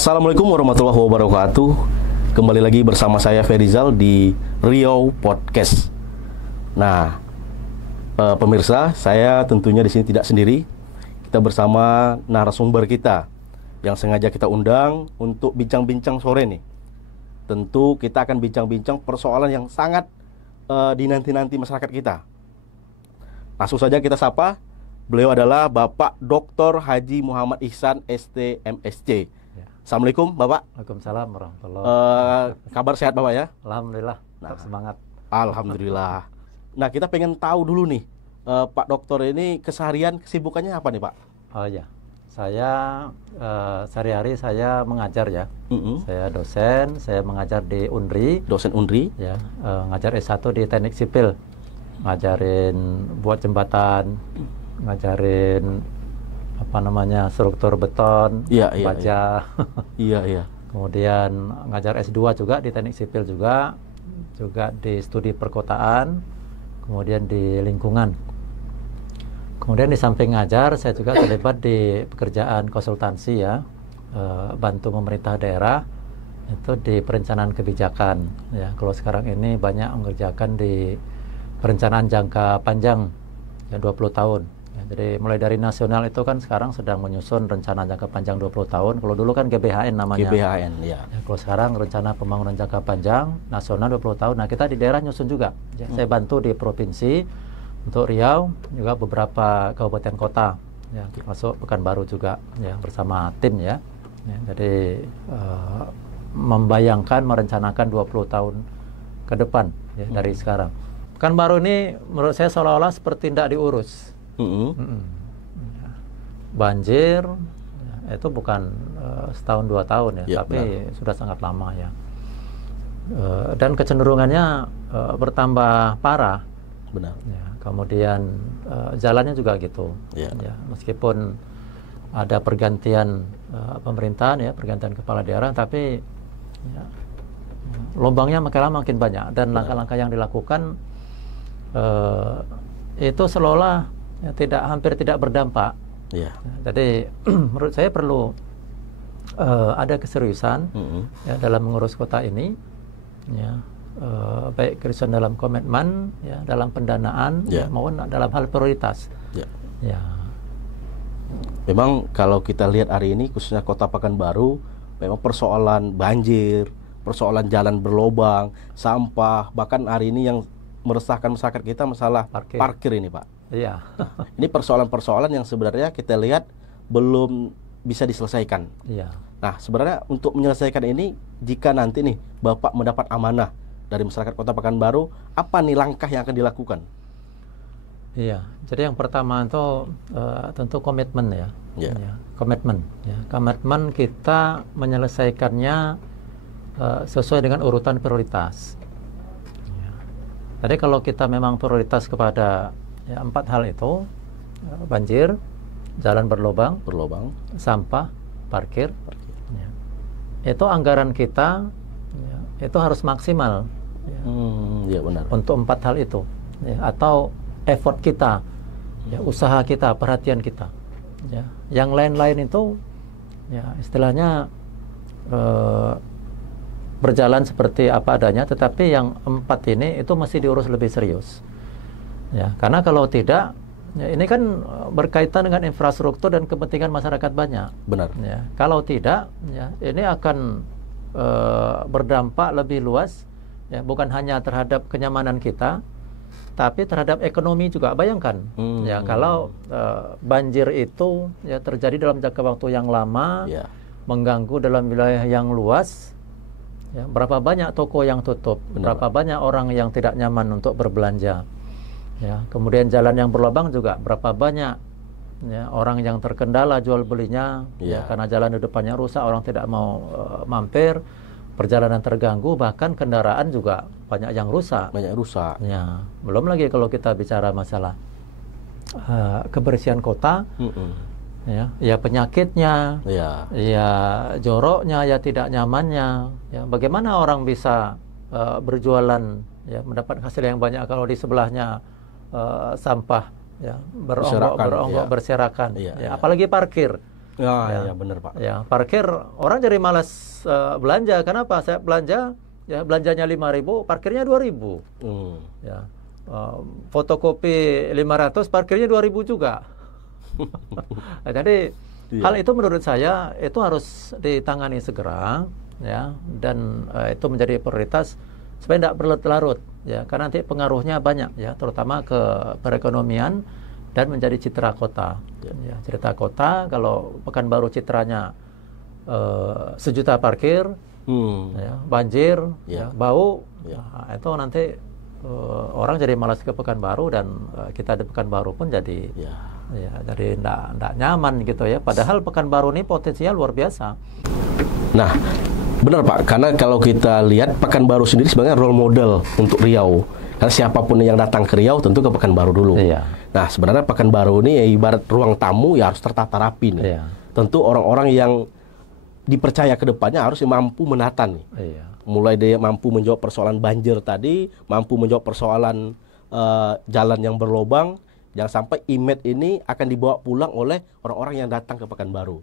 Assalamualaikum warahmatullahi wabarakatuh. Kembali lagi bersama saya Ferizal di Riau Podcast. Nah, pemirsa, saya tentunya di sini tidak sendiri. Kita bersama narasumber kita yang sengaja kita undang untuk bincang-bincang sore nih. Tentu kita akan bincang-bincang persoalan yang sangat dinanti-nanti masyarakat kita. Langsung saja kita sapa. Beliau adalah Bapak Dr. Haji Muhammad Ihsan ST MSc. Assalamualaikum Bapak. Waalaikumsalam warahmatullahi wabarakatuh. Kabar sehat Bapak ya? Alhamdulillah, tetap semangat. Alhamdulillah. Nah, kita pengen tahu dulu nih, Pak Dokter ini keseharian kesibukannya apa nih Pak? Oh iya, saya sehari-hari saya mengajar ya. Saya dosen, saya mengajar di UNRI. Dosen UNRI? Ya, ngajar S1 di Teknik Sipil, ngajarin buat jembatan, ngajarin struktur beton, baja. Iya. Kemudian ngajar S2 juga di Teknik Sipil juga di studi perkotaan, kemudian di lingkungan. Kemudian di samping ngajar, saya juga terlibat di pekerjaan konsultansi ya, bantu pemerintah daerah itu di perencanaan kebijakan. Ya, kalau sekarang ini banyak mengerjakan di perencanaan jangka panjang ya 20 tahun. Jadi mulai dari nasional itu kan sekarang sedang menyusun rencana jangka panjang 20 tahun. Kalau dulu kan GBHN namanya. GBHN, ya. Kalau sekarang rencana pembangunan jangka panjang nasional 20 tahun. Nah, kita di daerah nyusun juga. Saya bantu di provinsi untuk Riau, juga beberapa kabupaten kota. Ya, termasuk Pekanbaru juga ya bersama tim ya. Jadi membayangkan merencanakan 20 tahun ke depan ya, dari sekarang. Pekanbaru ini menurut saya seolah-olah seperti tidak diurus. Banjir ya, itu bukan setahun 2 tahun ya, tapi sudah sangat lama ya. Dan kecenderungannya bertambah parah. Benar. Ya, kemudian jalannya juga gitu. Ya, meskipun ada pergantian pemerintahan ya, pergantian kepala daerah, tapi ya, lubangnya makin lama makin banyak dan langkah-langkah yang dilakukan itu seolah ya, hampir tidak berdampak. Ya, jadi menurut saya perlu ada keseriusan ya, dalam mengurus kota ini, ya, baik keseriusan dalam komitmen, ya, dalam pendanaan, ya, maupun dalam hal prioritas. Ya. Memang kalau kita lihat hari ini khususnya Kota Pekanbaru, memang persoalan banjir, persoalan jalan berlobang, sampah, bahkan hari ini yang meresahkan masyarakat kita masalah parkir ini Pak. Iya. Ini persoalan-persoalan yang sebenarnya kita lihat belum bisa diselesaikan. Iya. Nah, sebenarnya untuk menyelesaikan ini, jika nanti nih Bapak mendapat amanah dari masyarakat Kota Pekanbaru, apa nih langkah yang akan dilakukan? Iya. Jadi yang pertama itu tentu komitmen ya. Ya, komitmen. Ya. Komitmen kita menyelesaikannya sesuai dengan urutan prioritas. Ya. Jadi kalau kita memang prioritas kepada ya, 4 hal itu, banjir, jalan berlobang, sampah, parkir. Ya. Itu anggaran kita ya, itu harus maksimal ya, benar. untuk 4 hal itu ya, atau effort kita ya, usaha kita, perhatian kita ya. Yang lain-lain itu ya, istilahnya berjalan seperti apa adanya, tetapi yang 4 ini itu mesti diurus lebih serius. Ya, karena kalau tidak, ya ini kan berkaitan dengan infrastruktur dan kepentingan masyarakat banyak. Benar. Ya, kalau tidak, ya ini akan berdampak lebih luas, ya bukan hanya terhadap kenyamanan kita, tapi terhadap ekonomi juga. Bayangkan, ya kalau banjir itu ya terjadi dalam jangka waktu yang lama, mengganggu dalam wilayah yang luas. Ya, berapa banyak toko yang tutup, berapa banyak orang yang tidak nyaman untuk berbelanja. Ya, kemudian jalan yang berlubang juga berapa banyak ya, orang yang terkendala jual belinya ya, karena jalan di depannya rusak, orang tidak mau mampir, perjalanan terganggu, bahkan kendaraan juga banyak yang rusak. Ya, belum lagi kalau kita bicara masalah kebersihan kota, ya penyakitnya, ya joroknya, ya tidak nyamannya. Ya, bagaimana orang bisa berjualan ya, mendapat hasil yang banyak kalau di sebelahnya sampah ya beronggok berserakan. Ya, apalagi parkir. Ya, benar Pak. Ya, parkir orang jadi malas belanja. Kenapa? Saya belanja, ya belanjanya 5.000, parkirnya 2.000. Ya, fotokopi 500, parkirnya 2.000 juga. Nah, jadi hal itu menurut saya itu harus ditangani segera, ya, dan itu menjadi prioritas supaya tidak berlarut-larut, ya, karena nanti pengaruhnya banyak, ya, terutama ke perekonomian dan menjadi citra kota. Ya, citra kota, kalau Pekanbaru citranya 1.000.000 parkir, ya, banjir, ya, bau, nah, itu nanti orang jadi malas ke Pekanbaru, dan kita di Pekanbaru pun jadi jadi tidak nyaman gitu ya. Padahal Pekanbaru ini potensial luar biasa. Nah, benar Pak, karena kalau kita lihat Pekanbaru sendiri sebenarnya role model untuk Riau. Karena siapapun yang datang ke Riau tentu ke Pekanbaru dulu. Nah, sebenarnya Pekanbaru ini ya ibarat ruang tamu, ya harus tertata rapi nih. Tentu orang-orang yang dipercaya ke depannya harus mampu menata nih. Mulai dia mampu menjawab persoalan banjir tadi, mampu menjawab persoalan jalan yang berlobang, jangan sampai image ini akan dibawa pulang oleh orang-orang yang datang ke Pekanbaru.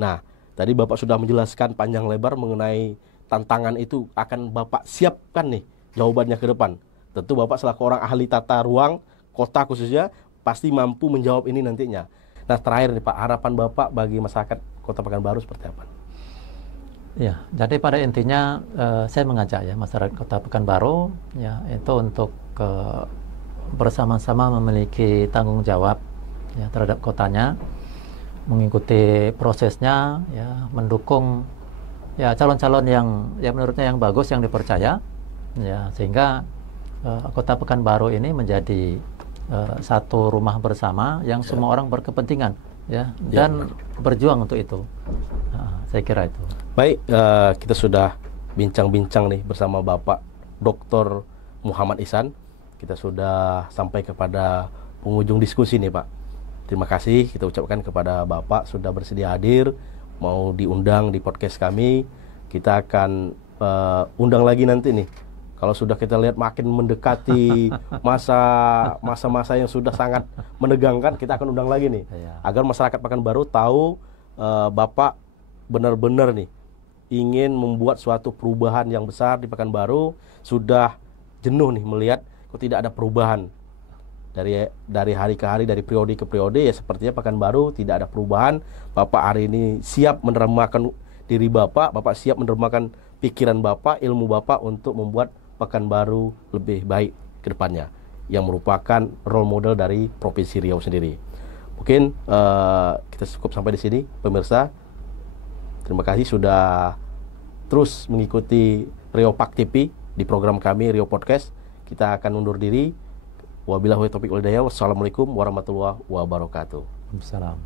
Nah, tadi Bapak sudah menjelaskan panjang lebar mengenai tantangan itu, akan Bapak siapkan nih jawabannya ke depan. Tentu Bapak selaku orang ahli tata ruang kota khususnya pasti mampu menjawab ini nantinya. Nah, terakhir nih Pak, harapan Bapak bagi masyarakat Kota Pekanbaru seperti apa? Ya, jadi pada intinya saya mengajak ya masyarakat Kota Pekanbaru, ya, itu untuk bersama-sama memiliki tanggung jawab, ya, terhadap kotanya, mengikuti prosesnya, ya, mendukung, ya, calon-calon yang menurutnya yang bagus, yang dipercaya, ya, sehingga Kota Pekanbaru ini menjadi satu rumah bersama yang semua orang berkepentingan, ya, dan berjuang untuk itu. Saya kira itu. Baik, kita sudah bincang-bincang nih bersama Bapak Dr. Muhammad Ihsan. Kita sudah sampai kepada penghujung diskusi nih Pak. Terima kasih kita ucapkan kepada Bapak sudah bersedia hadir, mau diundang di podcast kami. Kita akan undang lagi nanti nih. Kalau sudah kita lihat makin mendekati masa-masa yang sudah sangat menegangkan, kita akan undang lagi nih. Agar masyarakat Pekanbaru tahu Bapak benar-benar nih ingin membuat suatu perubahan yang besar di Pekanbaru. Sudah jenuh nih melihat kok tidak ada perubahan dari hari ke hari, dari periode ke periode, ya sepertinya Pekanbaru tidak ada perubahan. Bapak hari ini siap menerjemahkan diri Bapak siap menerjemahkan pikiran Bapak, ilmu Bapak untuk membuat Pekanbaru lebih baik ke depannya, yang merupakan role model dari Provinsi Riau sendiri. Mungkin kita cukup sampai di sini, pemirsa. Terima kasih sudah terus mengikuti Riau Pak TV di program kami Riau Podcast. Kita akan undur diri. Wabillahi taufiq wal hidayah. Wassalamualaikum warahmatullahi wabarakatuh. Waalaikumsalam.